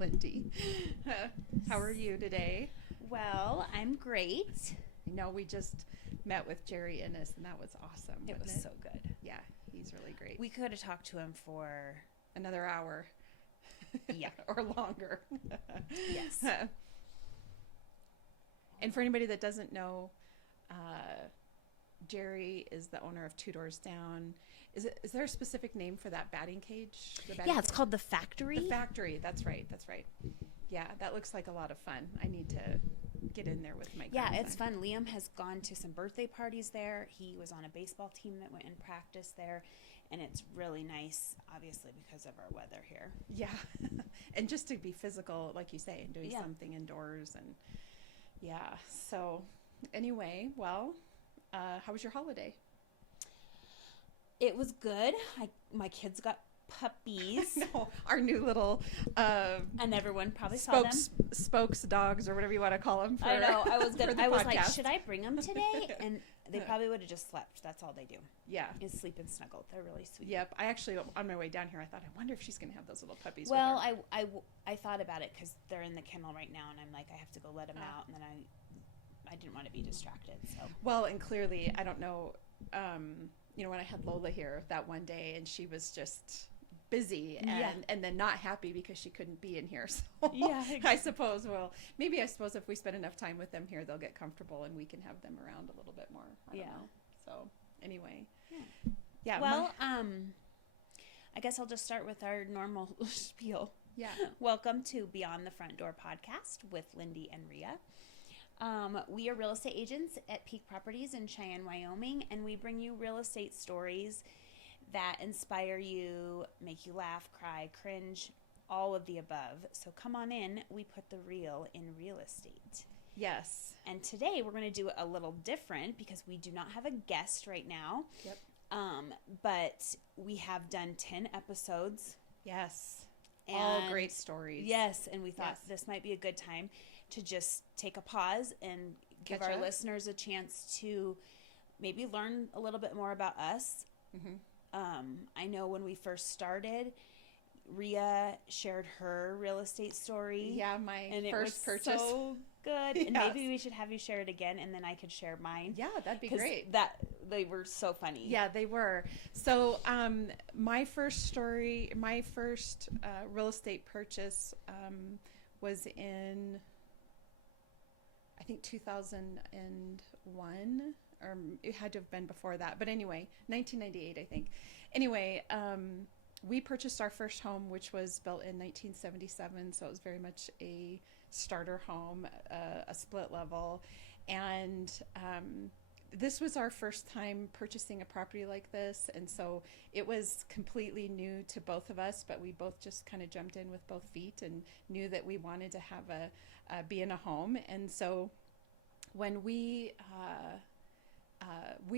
Lindee. How are you today? Well, I'm great. I know we just met with Jerry Innes, and that was awesome. It was so good. Yeah, he's really great. We could have talked to him for Another hour. Yeah. Or longer. Yes. And for anybody that doesn't know, Jerry is the owner of Two Doors Down. Is there a specific name for that batting cage? It's called The Factory. The Factory. That's right. Yeah, that looks like a lot of fun. I need to get in there with my grandson. Yeah, it's fun. Liam has gone to some birthday parties there. He was on a baseball team that went and practiced there. And it's really nice, obviously, because of our weather here. Yeah. And just to be physical, like you say, and doing something indoors. And yeah. So anyway, well, how was your holiday? It was good. My kids got puppies. No, our new little and everyone probably saw them. Spokes dogs, or whatever you want to call them. I know. I was like, should I bring them today? And they probably would have just slept. That's all they do. Yeah. Is sleep and snuggle. They're really sweet. Yep. I actually, on my way down here, I thought, I wonder if she's going to have those little puppies Well, with her. I thought about it because they're in the kennel right now, and I'm like, I have to go let them out, and then I didn't want to be distracted. So. Well, and clearly, I don't know, when I had Lola here that one day, and she was just busy and then not happy because she couldn't be in here. So yeah, I suppose if we spend enough time with them here, they'll get comfortable and we can have them around a little bit more. I don't know. So anyway, yeah. Well, I guess I'll just start with our normal spiel. Yeah. Welcome to Beyond the Front Door podcast with Lindee and Rhea. We are real estate agents at Peak Properties in Cheyenne, Wyoming, and we bring you real estate stories that inspire you, make you laugh, cry, cringe, all of the above. So come on in. We put the real in real estate. Yes. And today we're going to do it a little different because we do not have a guest right now. Yep. But we have done 10 episodes. Yes. And all great stories. Yes. And we thought this might be a good time to just take a pause and give our listeners a chance to maybe learn a little bit more about us. Mm-hmm. I know when we first started, Rhea shared her real estate story. Yeah, my first purchase. So good. Yes. And maybe we should have you share it again, and then I could share mine. Yeah, that'd be great. They were so funny. Yeah, they were. So my first real estate purchase was in, I think, 2001. Or it had to have been before that. But anyway, 1998, I think. Anyway, we purchased our first home, which was built in 1977. So it was very much a starter home, a split level. And this was our first time purchasing a property like this. And so it was completely new to both of us, but we both just kind of jumped in with both feet and knew that we wanted to have be in a home. And so when we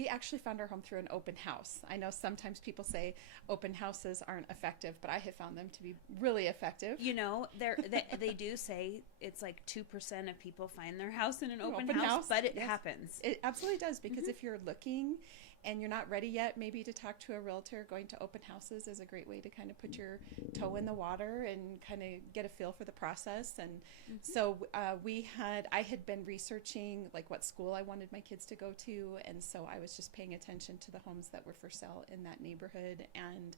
actually found our home through an open house. I know sometimes people say open houses aren't effective, but I have found them to be really effective. You know, they do say it's like 2% of people find their house in an open house, but it happens. It absolutely does, because if you're looking and you're not ready yet, maybe to talk to a realtor, going to open houses is a great way to kind of put your toe in the water and kind of get a feel for the process. And so I had been researching like what school I wanted my kids to go to. And so I was just paying attention to the homes that were for sale in that neighborhood, and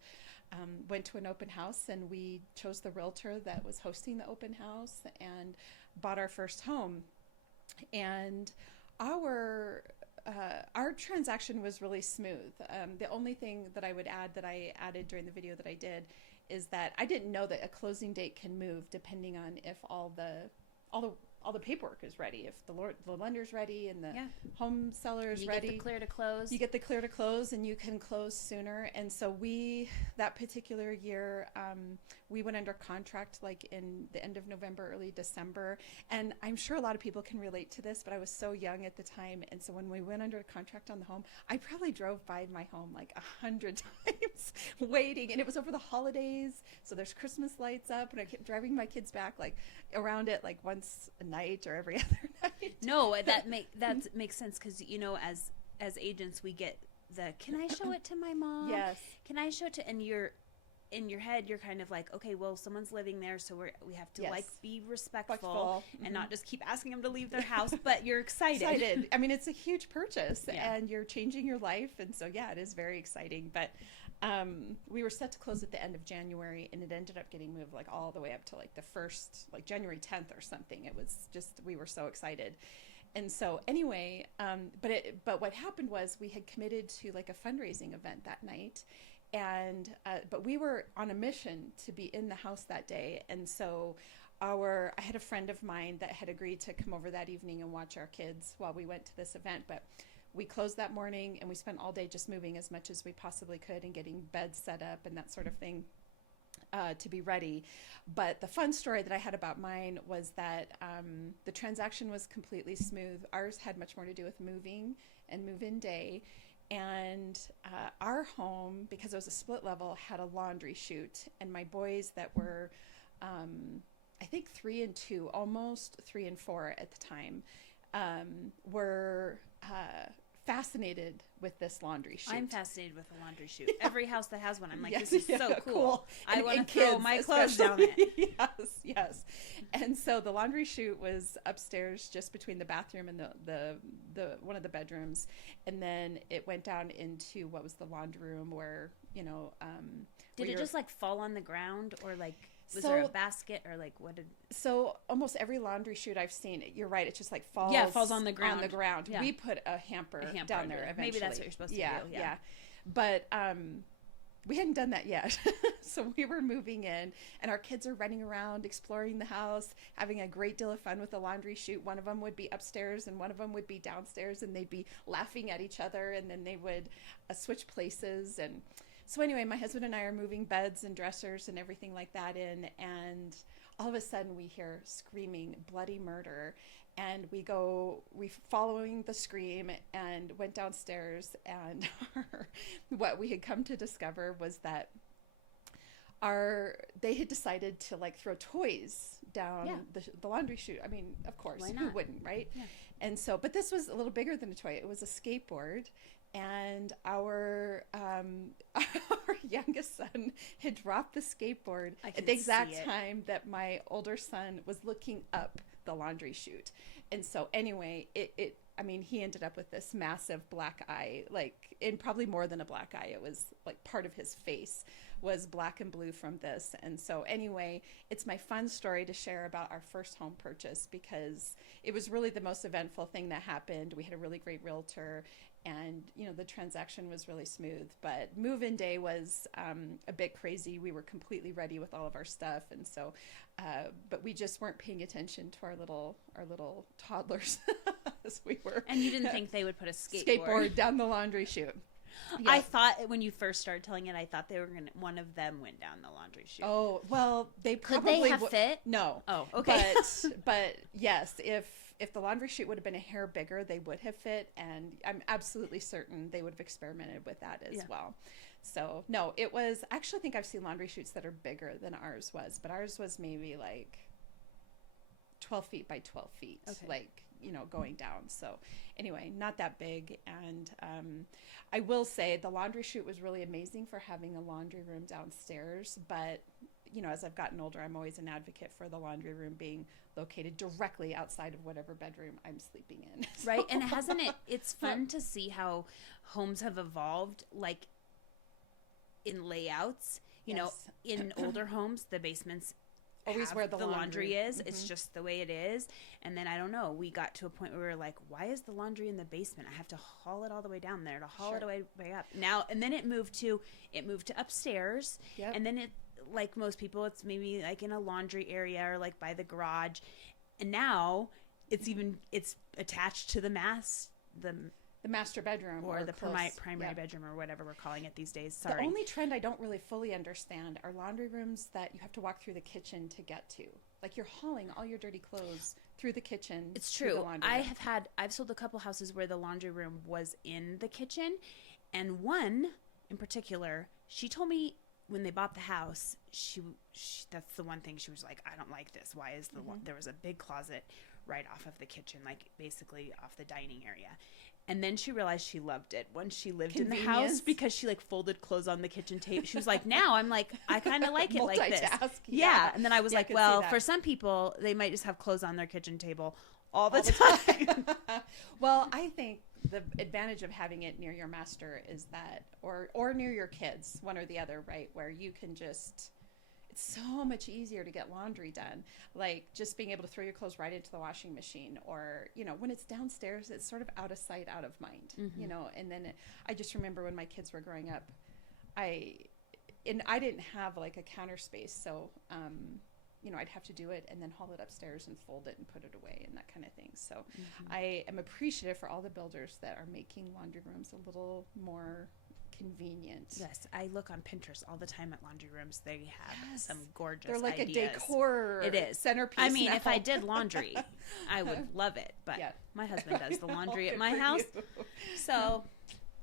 went to an open house, and we chose the realtor that was hosting the open house and bought our first home. And our transaction was really smooth. The only thing that I would add that I added during the video that I did is that I didn't know that a closing date can move depending on if all the paperwork is ready, if the lender's ready and the home seller's ready. You get the clear to close. You get the clear to close, and you can close sooner. And so that particular year, we went under contract like in the end of November, early December. And I'm sure a lot of people can relate to this, but I was so young at the time. And so when we went under contract on the home, I probably drove by my home like 100 times waiting. And it was over the holidays, so there's Christmas lights up, and I kept driving my kids back like around it like once a night or every other night. No, that makes sense, because as agents we get the, can I show it to my mom? Yes. Can I show it to, and in your head, you're kind of like, okay, well, someone's living there, so we have to Yes. like be respectful Respectful. and not just keep asking them to leave their house, but you're excited. Excited. I mean, it's a huge purchase, Yeah. and you're changing your life, and so yeah, it is very exciting. But we were set to close at the end of January, and it ended up getting moved like all the way up to like the first, like January 10th or something. It was just, we were so excited. And so anyway, but what happened was we had committed to like a fundraising event that night, and but we were on a mission to be in the house that day. And so I had a friend of mine that had agreed to come over that evening and watch our kids while we went to this event. But we closed that morning, and we spent all day just moving as much as we possibly could and getting beds set up and that sort of thing. To be ready. But the fun story that I had about mine was that the transaction was completely smooth. Ours had much more to do with moving and move-in day. And our home, because it was a split level, had a laundry chute. And my boys that were, I think 3 and 2, almost 3 and 4 at the time, were fascinated with this laundry chute. I'm fascinated with the laundry chute. Every house that has one, I'm like, Yes, this is yeah, so cool. I And- want to and throw kids my clothes down especially. it. Yes. And so the laundry chute was upstairs, just between the bathroom and the one of the bedrooms, and then it went down into what was the laundry room, where Did it just like fall on the ground, or like was So- there a basket, or like what did? So almost every laundry chute I've seen, you're right, it just like falls. Yeah, it falls on the ground. Yeah. We put a hamper down there eventually. Maybe that's what you're supposed to do. Yeah. But we hadn't done that yet. So we were moving in, and our kids are running around, exploring the house, having a great deal of fun with the laundry chute. One of them would be upstairs and one of them would be downstairs, and they'd be laughing at each other, and then they would switch places. And so anyway, my husband and I are moving beds and dressers and everything like that in, and all of a sudden we hear screaming, bloody murder. And we following the scream and went downstairs, and what we had come to discover was that they had decided to like throw toys down the laundry chute. I mean, of course, Why who not? wouldn't, right? Yeah. And so, but this was a little bigger than a toy. It was a skateboard. And our youngest son had dropped the skateboard at the exact time that my older son was looking up the laundry chute. And so anyway, he ended up with this massive black eye, like, and probably more than a black eye. It was like part of his face was black and blue from this. And so anyway, it's my fun story to share about our first home purchase, because it was really the most eventful thing that happened. We had a really great realtor, and the transaction was really smooth. But move-in day was a bit crazy. We were completely ready with all of our stuff, and so but we just weren't paying attention to our little toddlers as we were. And you didn't think they would put a skateboard down the laundry chute. Yeah. I thought when you first started telling it, I thought they were one of them went down the laundry chute. Oh, well, they Could probably they have fit? No. Oh, okay. But yes, if the laundry chute would have been a hair bigger, they would have fit, and I'm absolutely certain they would have experimented with that as well. So no, it was, I actually think I've seen laundry chutes that are bigger than ours was, but ours was maybe like 12 feet by 12 feet, like, going down. So anyway, not that big. And I will say the laundry chute was really amazing for having a laundry room downstairs. But, as I've gotten older, I'm always an advocate for the laundry room being located directly outside of whatever bedroom I'm sleeping in. Right. And it's fun to see how homes have evolved, like in layouts, in older homes, the basements always where the laundry is. Mm-hmm. It's just the way it is. And then I don't know, we got to a point where we were like, why is the laundry in the basement? I have to haul it all the way down there to haul it way up. Now, and then it moved to upstairs. Yep. And then it, like most people, it's maybe like in a laundry area or like by the garage. And now it's attached to the master bedroom or the primary Yep. bedroom or whatever we're calling it these days. Sorry. The only trend I don't really fully understand are laundry rooms that you have to walk through the kitchen to get to. Like you're hauling all your dirty clothes through the kitchen. It's to the true. laundry room. I've sold a couple houses where the laundry room was in the kitchen, and one in particular, she told me when they bought the house, she that's the one thing she was like, I don't like this. Why is there was a big closet right off of the kitchen, like basically off the dining area. And then she realized she loved it once she lived in the house because she like folded clothes on the kitchen table. She was like, now I'm like, I kind of like it like this. Yeah. And then I was like, well, for some people, they might just have clothes on their kitchen table all the time. Well, I think the advantage of having it near your master is that, or near your kids, one or the other, right? Where you can just, it's so much easier to get laundry done. Like just being able to throw your clothes right into the washing machine, or, you know, when it's downstairs, it's sort of out of sight, out of mind, you know? And then I just remember when my kids were growing up, I didn't have like a counter space. So, you know, I'd have to do it and then haul it upstairs and fold it and put it away and that kind of thing. So I am appreciative for all the builders that are making laundry rooms a little more convenient. Yes, I look on Pinterest all the time at laundry rooms. They have some gorgeous ideas. They're like a decor centerpiece. I mean, now. if I did laundry, I would love it. But my husband does the laundry at my house. So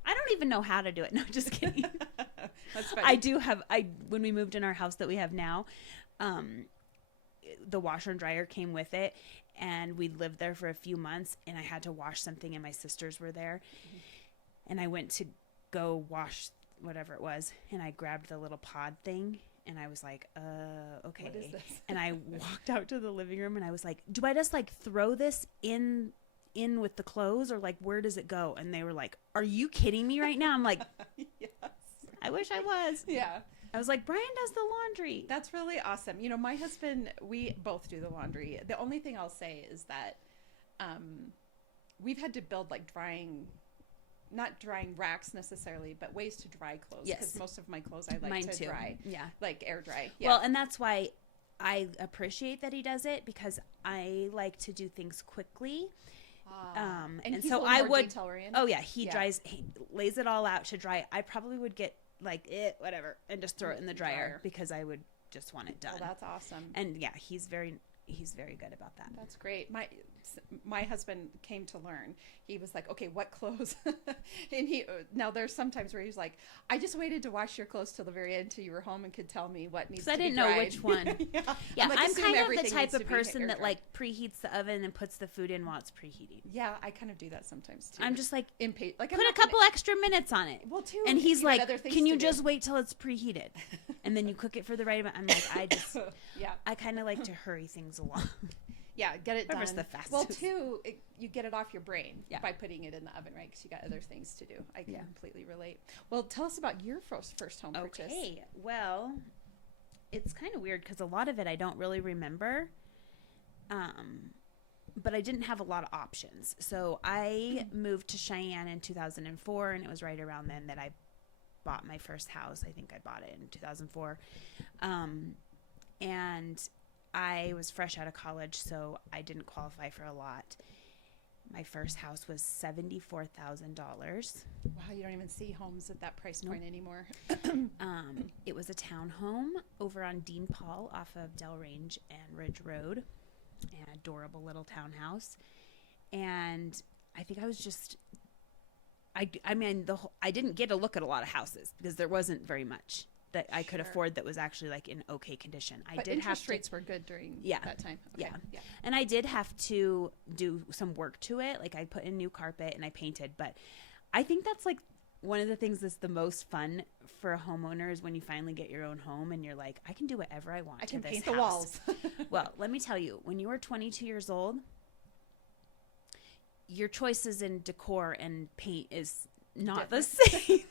I don't even know how to do it. No, just kidding. That's funny. I do have, when we moved in our house that we have now, the washer and dryer came with it, and we lived there for a few months, and I had to wash something, and my sisters were there, and I went to go wash whatever it was, and I grabbed the little pod thing, and I was like, okay. What is this? And I walked out to the living room, and I was like, do I just like throw this in with the clothes, or like where does it go? And they were like, are you kidding me right now? I'm like, yes. I wish I was. Yeah. I was like, Brian does the laundry. That's really awesome. You know, my husband, we both do the laundry. The only thing I'll say is that we've had to build like not drying racks necessarily, but ways to dry clothes. Yes. Because most of my clothes I like Mine to too. dry. Yeah. Like air dry. Yeah. Well, and that's why I appreciate that he does it, because I like to do things quickly. And he's so a little I more would. detail-oriented. Oh yeah, he lays it all out to dry. I probably would get like whatever and just throw it in the dryer because I would just want it done. Well, that's awesome. And yeah, he's very good about that. That's great. My husband came to learn. He was like, okay, what clothes? And now there's sometimes where he's like, I just waited to wash your clothes till the very end till you were home and could tell me what needs to be dried. Because I didn't know which one. Yeah, like, I'm kind of the type of to person that like preheats the oven and puts the food in while it's preheating. Yeah, I kind of do that sometimes too. I'm just like, like put a couple extra minutes on it. Well, too. And he's like, can you just wait till it's preheated? And then you cook it for the right amount. I'm like, I kind of like to hurry things along. Yeah, get it Whoever's done. the fastest. Well, too, you get it off your brain by putting it in the oven, right? Because you got other things to do. I can completely relate. Well, tell us about your first home purchase. Okay, well, it's kind of weird because a lot of it I don't really remember, but I didn't have a lot of options. So I moved to Cheyenne in 2004, and it was right around then that I bought my first house. I think I bought it in 2004, and I was fresh out of college, so I didn't qualify for a lot. My first house was $74,000. Wow, you don't even see homes at that price point anymore. It was a townhome over on Dean Paul off of Del Range and Ridge Road. An adorable little townhouse. And I think I was just, I didn't get a look at a lot of houses because there wasn't very much that I could afford that was actually like in okay condition. But interest rates were good during that time. Okay. Yeah. And I did have to do some work to it. Like I put in new carpet and I painted, but I think that's like one of the things that's the most fun for a homeowner is when you finally get your own home and you're like, I can do whatever I want to this house. I can paint the walls. Well, let me tell you, when you are 22 years old, your choices in decor and paint is not the same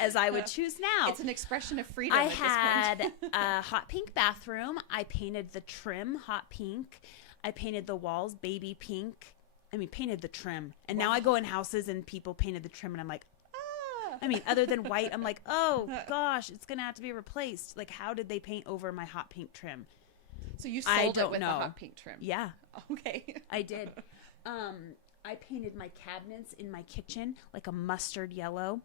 as I would choose now. It's an expression of freedom. I had a hot pink bathroom. I painted the trim hot pink. I painted the walls baby pink. Painted the trim. And now I go in houses and people painted the trim and I'm like, other than white, I'm like, oh gosh, it's going to have to be replaced. Like, how did they paint over my hot pink trim? So you sold it with the hot pink trim? Yeah. Okay. I did. I painted my cabinets in my kitchen like a mustard yellow.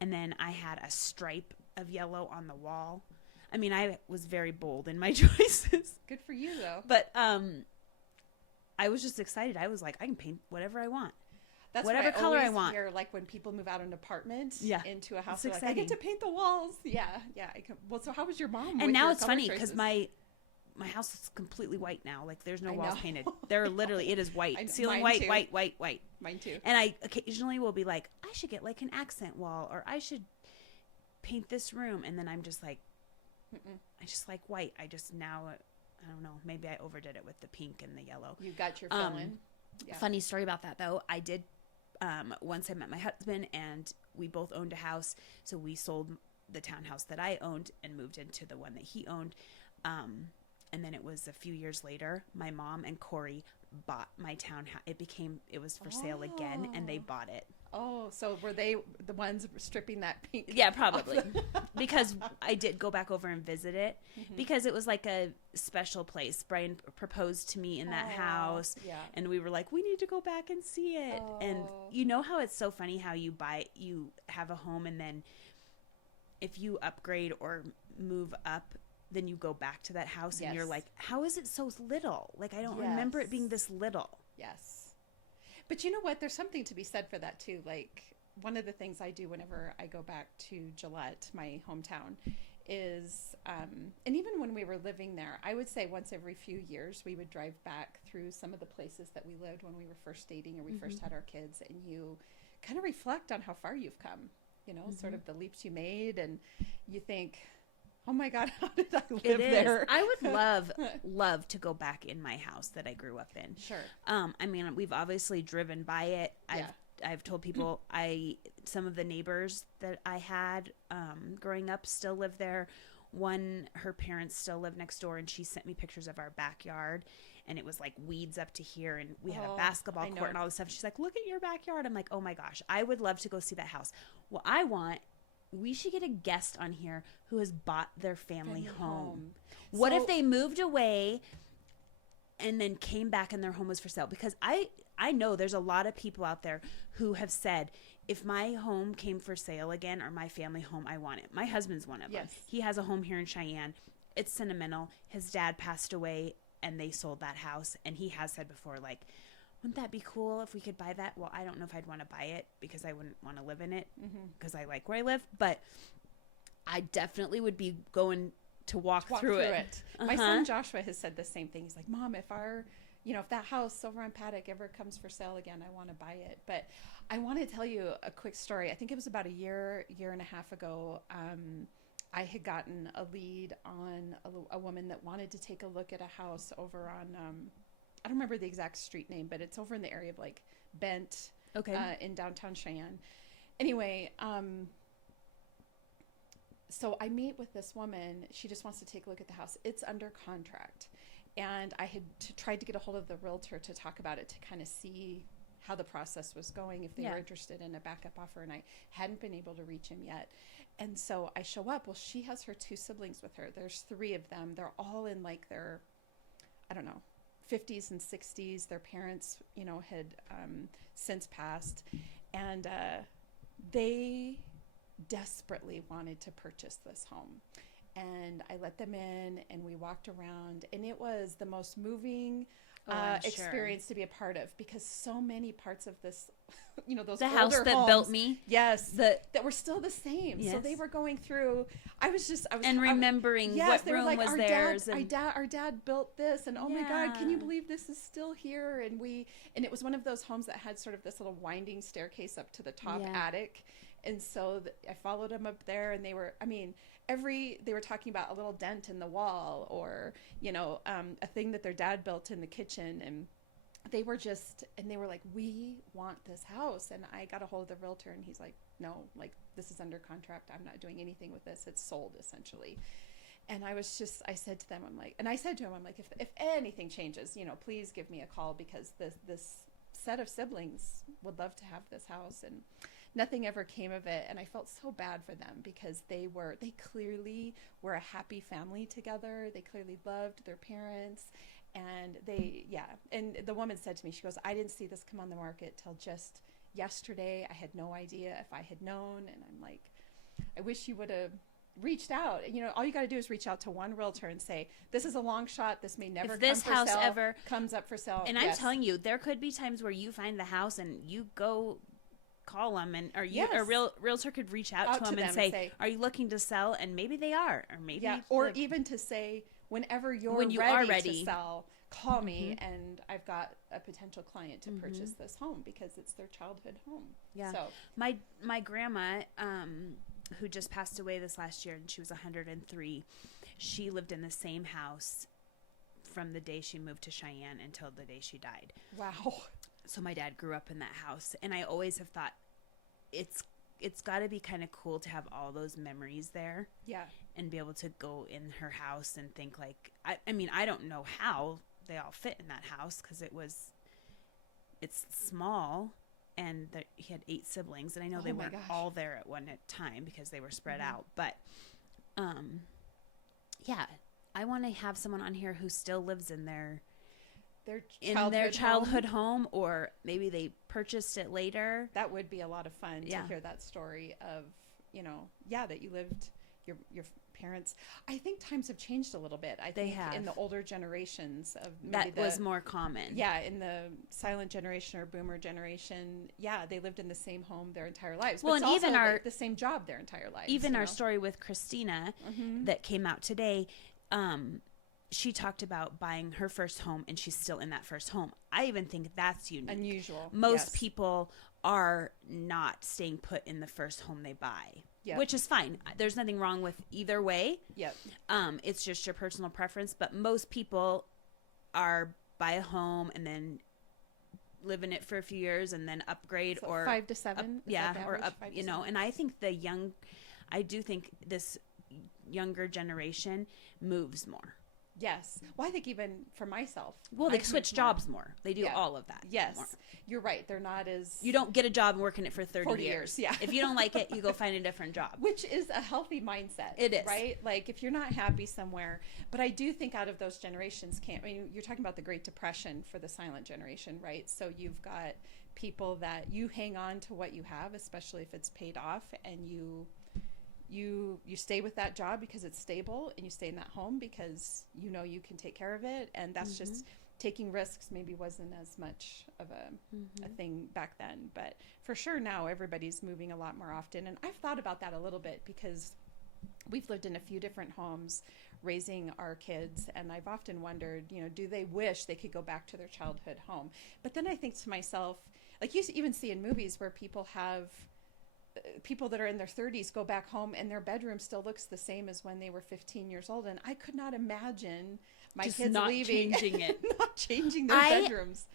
And then I had a stripe of yellow on the wall. I was very bold in my choices. Good for you, though. But I was just excited. I was like, I can paint whatever I want. That's whatever color I want. Hear, like when people move out an apartment into a house, it's exciting. like, I get to paint the walls. Yeah. Well, so how was your mom? And now it's funny because my my house is completely white now. Like there's no I walls know. painted. They're literally, it is I white. know. Ceiling Mine white, too. white. Mine too. And I occasionally will be like, I should get like an accent wall, or I should paint this room. And then I'm just like, I just like white. I just now, I don't know, maybe I overdid it with the pink and the yellow. You got your fill in. Yeah. Funny story about that though. I did, once I met my husband and we both owned a house. So we sold the townhouse that I owned and moved into the one that he owned. And then it was a few years later, my mom and Corey bought my townhouse. It was for sale again, and they bought it. Oh, so were they the ones stripping that pink? Yeah, probably. Because I did go back over and visit it because it was like a special place. Brian proposed to me in that house, and we were like, we need to go back and see it. And you know how it's so funny how you have a home, and then if you upgrade or move up, then you go back to that house and you're like, how is it so little? Like, I don't remember it being this little. Yes. But you know what? There's something to be said for that too. Like, one of the things I do whenever I go back to Gillette, my hometown, is, and even when we were living there, I would say once every few years, we would drive back through some of the places that we lived when we were first dating or we first had our kids, and you kind of reflect on how far you've come, you know, sort of the leaps you made, and you think, oh my God, how did I live there? I would love to go back in my house that I grew up in. Sure. I mean, we've obviously driven by it. I've told people some of the neighbors that I had growing up still live there. Her parents still live next door, and she sent me pictures of our backyard, and it was like weeds up to here, and we had a basketball court and all this stuff. She's like, look at your backyard. I'm like, oh my gosh, I would love to go see that house. Well, we should get a guest on here who has bought their family home. What if they moved away and then came back and their home was for sale? Because I know there's a lot of people out there who have said, if my home came for sale again, or my family home, I want it. My husband's one of them. He has a home here in Cheyenne. It's sentimental. His dad passed away and they sold that house. And he has said before, like, wouldn't that be cool if we could buy that? Well, I don't know if I'd want to buy it because I wouldn't want to live in it because I like where I live. But I definitely would be going to walk through it. My son Joshua has said the same thing. He's like, Mom, if that house over on Paddock ever comes for sale again, I want to buy it. But I want to tell you a quick story. I think it was about a year and a half ago. I had gotten a lead on a woman that wanted to take a look at a house over on, I don't remember the exact street name, but it's over in the area of like Bent, in downtown Cheyenne. Anyway, so I meet with this woman. She just wants to take a look at the house. It's under contract. And I had tried to get a hold of the realtor to talk about it, to kind of see how the process was going, if they were interested in a backup offer. And I hadn't been able to reach him yet. And so I show up. Well, she has her 2 siblings with her. There's 3 of them. They're all in like their, I don't know, 50s and 60s. Their parents, had since passed. And they desperately wanted to purchase this home. And I let them in and we walked around, and it was the most moving experience to be a part of, because so many parts of this, those the older house that homes, built me, that were still the same. Yes. So they were going through. I was remembering what room like, was theirs. Our dad built this, and oh my God, can you believe this is still here? And it was one of those homes that had sort of this little winding staircase up to the top attic. And so I followed them up there, and they were talking about a little dent in the wall, or, a thing that their dad built in the kitchen. And they were like, we want this house. And I got a hold of the realtor, and he's like, no, like, this is under contract. I'm not doing anything with this. It's sold, essentially. And I said to them, I'm like, if anything changes, please give me a call, because this set of siblings would love to have this house. And nothing ever came of it. And I felt so bad for them, because they clearly were a happy family together. They clearly loved their parents. And and the woman said to me, she goes, I didn't see this come on the market till just yesterday. I had no idea if I had known. And I'm like, I wish you would have reached out. All you got to do is reach out to one realtor and say, this is a long shot. This may never come for sale. If this house ever comes up for sale. And I'm telling you, there could be times where you find the house and you go call them, or a realtor could reach out to them and say, are you looking to sell? And maybe they are, or maybe or even to say, whenever you're when you ready, are ready to sell, call me, and I've got a potential client to purchase this home because it's their childhood home. Yeah. So my grandma, who just passed away this last year, and she was 103, she lived in the same house from the day she moved to Cheyenne until the day she died. wow. So my dad grew up in that house, and I always have thought it's got to be kind of cool to have all those memories there. Yeah. And be able to go in her house and think like, I mean, I don't know how they all fit in that house because it's small, and he had 8 siblings, and I know they weren't all there at one time because they were spread out. But, yeah, I want to have someone on here who still lives in their childhood home, or maybe they purchased it later. That would be a lot of fun to hear that story of, that you lived your parents. I think times have changed a little bit. I think in the older generations of maybe that was more common. Yeah, in the silent generation or boomer generation, they lived in the same home their entire lives. Well, but and it's even also the same job their entire lives. Even our story with Christina that came out today, she talked about buying her first home, and she's still in that first home. I even think that's unique. Unusual. Most people are not staying put in the first home they buy. Yep. Which is fine. There's nothing wrong with either way. Yep. It's just your personal preference. But most people buy a home and then live in it for a few years and then upgrade, so or 5 to 7. Or up. And I think I do think this younger generation moves more. Yes. Well, I think even for myself. Well, they switch jobs more. They do all of that. Yes. More. You're right. They're not as... You don't get a job and work in it for 30 years. Yeah. If you don't like it, you go find a different job. Which is a healthy mindset. It is. Right? Like, if you're not happy somewhere. But I do think out of those generations, you're talking about the Great Depression for the silent generation, right? So you've got people that you hang on to what you have, especially if it's paid off, and you stay with that job because it's stable, and you stay in that home because you can take care of it, and that's just taking risks. Maybe wasn't as much of a thing back then, but for sure now everybody's moving a lot more often. And I've thought about that a little bit because we've lived in a few different homes raising our kids, and I've often wondered, do they wish they could go back to their childhood home? But then I think to myself, like you even see in movies where people that are in their 30s go back home and their bedroom still looks the same as when they were 15 years old. And I could not imagine my kids leaving, not changing their bedrooms.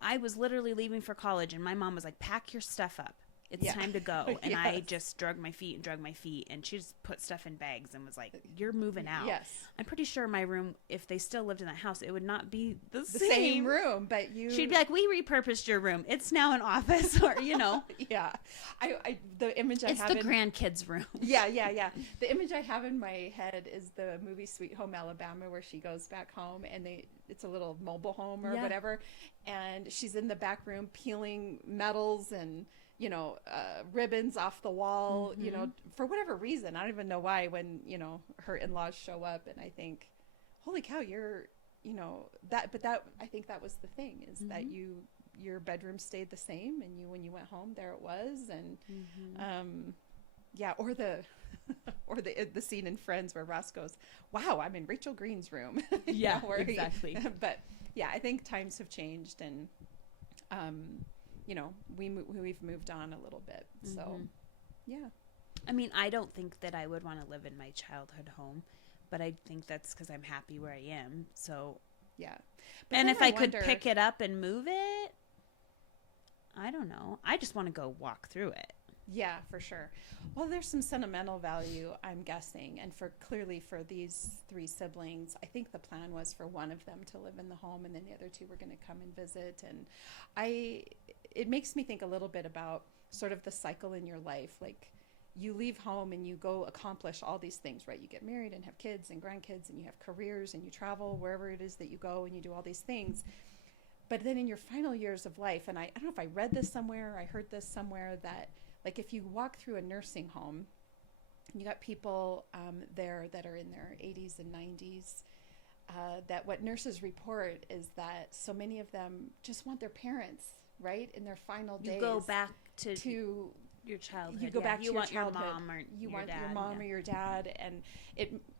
I was literally leaving for college, and my mom was like, pack your stuff up. It's time to go. And I just drug my feet, and she just put stuff in bags and was like, you're moving out. Yes. I'm pretty sure my room, if they still lived in that house, it would not be the same room, but she'd be like, we repurposed your room. It's now an office, or, Yeah. The image I have it's the grandkids' room. Yeah. The image I have in my head is the movie Sweet Home Alabama, where she goes back home and it's a little mobile home or whatever. And she's in the back room peeling metals and, ribbons off the wall, for whatever reason. I don't even know why, when, her in-laws show up, and I think, holy cow, you're, I think that was the thing, is that your bedroom stayed the same, and when you went home, there it was. And, or the scene in Friends where Ross goes, wow, I'm in Rachel Green's room. Yeah, exactly. But yeah, I think times have changed, and, we've moved on a little bit. So, yeah. I mean, I don't think that I would want to live in my childhood home, but I think that's because I'm happy where I am. So, yeah. And if I could pick it up and move it, I don't know. I just want to go walk through it. Yeah, for sure. Well, there's some sentimental value, I'm guessing. And clearly for these 3 siblings, I think the plan was for one of them to live in the home, and then the other 2 were going to come and visit. And it makes me think a little bit about sort of the cycle in your life. Like, you leave home and you go accomplish all these things, right? You get married and have kids and grandkids, and you have careers, and you travel wherever it is that you go, and you do all these things. But then in your final years of life, and I don't know if I read this somewhere, or I heard this somewhere, that like if you walk through a nursing home, and you got people there that are in their 80s and 90s, that what nurses report is that so many of them just want their parents, right, in their final days. You go back to your childhood. You go back to you your want childhood. your mom or you your want dad. your mom or your dad, and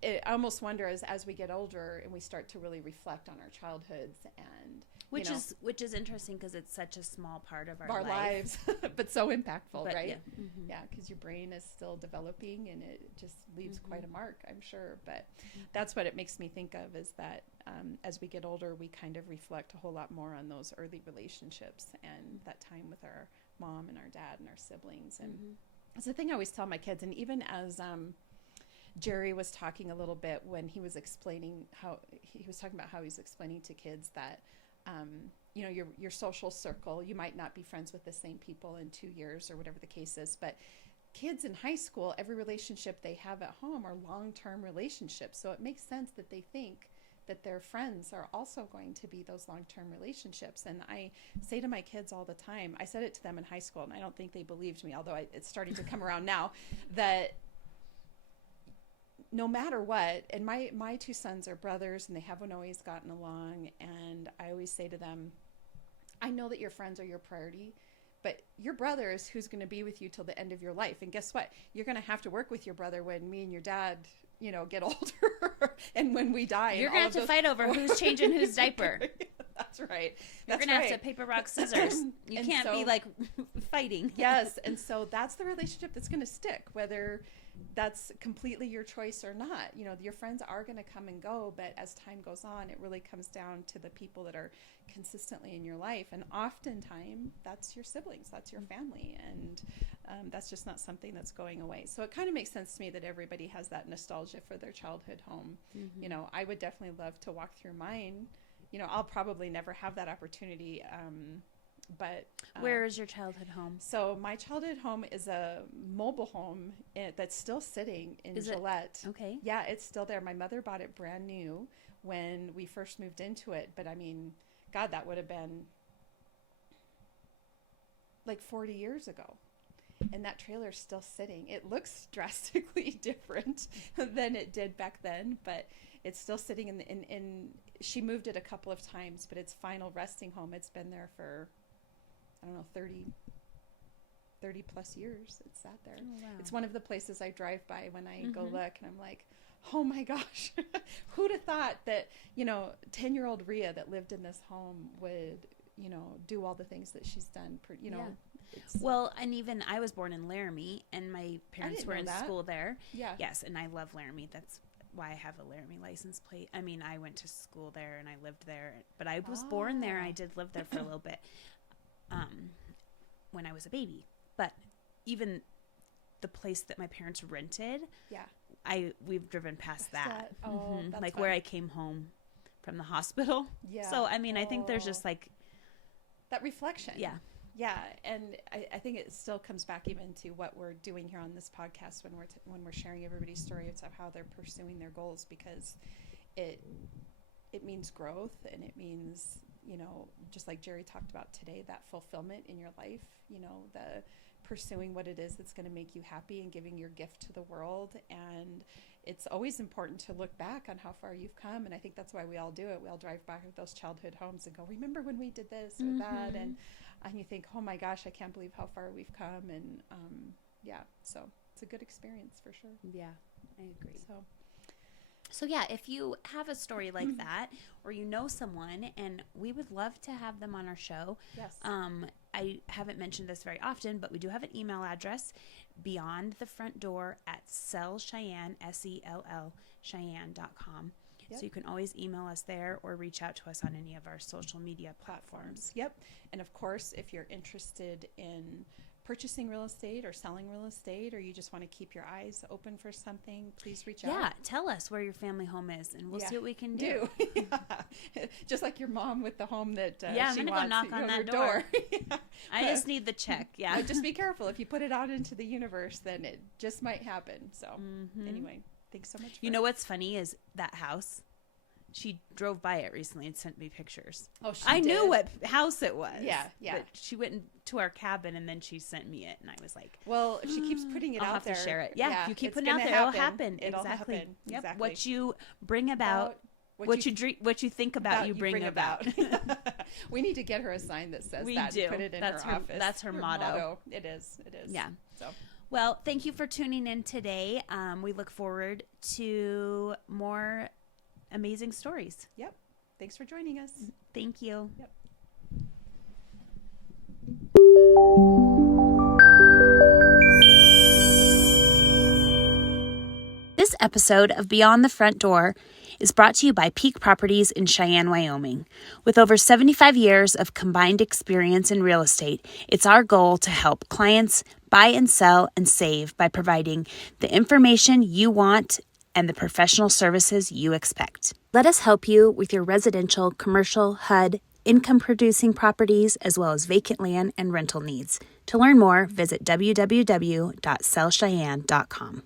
I almost wonder as we get older and we start to really reflect on our childhoods, and which is interesting because it's such a small part of our lives, but so impactful, right? Yeah, yeah, because your brain is still developing, and it just leaves quite a mark, I'm sure. But that's what it makes me think of, is that as we get older, we kind of reflect a whole lot more on those early relationships and that time with our mom and our dad and our siblings. And it's the thing I always tell my kids, and even as Jerry was talking a little bit when he was explaining how he's explaining to kids that your social circle, you might not be friends with the same people in 2 years or whatever the case is, but kids in high school, every relationship they have at home are long-term relationships. So it makes sense that they think that their friends are also going to be those long-term relationships. And I say to my kids all the time, I said it to them in high school, and I don't think they believed me, although it's starting to come around now, that no matter what, and my two sons are brothers, and they haven't always gotten along, and I always say to them, I know that your friends are your priority, but your brother is who's going to be with you till the end of your life. And guess what? You're going to have to work with your brother when me and your dad get older and when we die. You're going to have to fight over who's changing whose diaper. That's right. You're going to have to paper, rock, scissors. You can't be like fighting. Yes. And so that's the relationship that's going to stick, whether that's completely your choice or not. Your friends are going to come and go, but as time goes on, it really comes down to the people that are consistently in your life. And oftentimes that's your siblings, that's your family. And that's just not something that's going away. So it kind of makes sense to me that everybody has that nostalgia for their childhood home. I would definitely love to walk through mine. I'll probably never have that opportunity. But where is your childhood home? So my childhood home is a mobile home that's still sitting in Gillette. Okay. Yeah, it's still there. My mother bought it brand new when we first moved into it. But I mean, God, that would have been like 40 years ago. And that trailer's still sitting. It looks drastically different than it did back then, but it's still sitting in she moved it a couple of times, but its final resting home, it's been there for, I don't know, 30 plus years. It's sat there. Oh, wow. It's one of the places I drive by when I go look, and I'm like, oh my gosh, who'd have thought that, 10-year-old Rhea that lived in this home would, do all the things that she's done, Yeah. Well, and even I was born in Laramie, and my parents were in school there. Yeah. Yes, and I love Laramie. That's why I have a Laramie license plate. I mean, I went to school there, and I lived there, but I was born there. I did live there for a little bit when I was a baby. But even the place that my parents rented, we've driven past that. Oh, that's like fun. where I came home from the hospital. Yeah. So, I mean, I think there's just like that reflection. Yeah. Yeah, and I think it still comes back even to what we're doing here on this podcast when we're sharing everybody's stories of how they're pursuing their goals, because it means growth, and it means, just like Jerry talked about today, that fulfillment in your life, the pursuing what it is that's going to make you happy and giving your gift to the world. And it's always important to look back on how far you've come, and I think that's why we all do it. We all drive by those childhood homes and go, remember when we did this or that, and you think, oh my gosh, I can't believe how far we've come. And so it's a good experience for sure. Yeah, I agree. So yeah, if you have a story like that, or someone, and we would love to have them on our show. Yes. I haven't mentioned this very often, but we do have an email address, beyondthefrontdoor@sellcheyenne, SELL, Cheyenne.com. Yep. So you can always email us there or reach out to us on any of our social media platforms. Yep. And of course, if you're interested in purchasing real estate or selling real estate, or you just want to keep your eyes open for something, please reach out. Yeah, tell us where your family home is, and we'll see what we can do. Just like your mom with the home that I'm she gonna wants, go knock on that door. I just need the check. Yeah. But just be careful. If you put it out into the universe, then it just might happen. So anyway, thanks so much. What's funny is that house. She drove by it recently and sent me pictures. Oh, I knew what house it was. Yeah. But she went to our cabin, and then she sent me it, and I was like, well, if she keeps putting it I'll out have there, to share it. Yeah, if you keep putting it out there, it'll happen. It'll exactly. happen. Yep. Exactly. What you bring about What you think about, you bring about. We need to get her a sign that says We that do. and put it in That's her office. That's her motto. It is. Yeah. So. Well, thank you for tuning in today. We look forward to more amazing stories. Yep. Thanks for joining us. Thank you. Yep. This episode of Beyond the Front Door is brought to you by Peak Properties in Cheyenne, Wyoming. With over 75 years of combined experience in real estate, it's our goal to help clients buy and sell and save by providing the information you want and the professional services you expect. Let us help you with your residential, commercial, HUD, income-producing properties, as well as vacant land and rental needs. To learn more, visit www.sellcheyenne.com.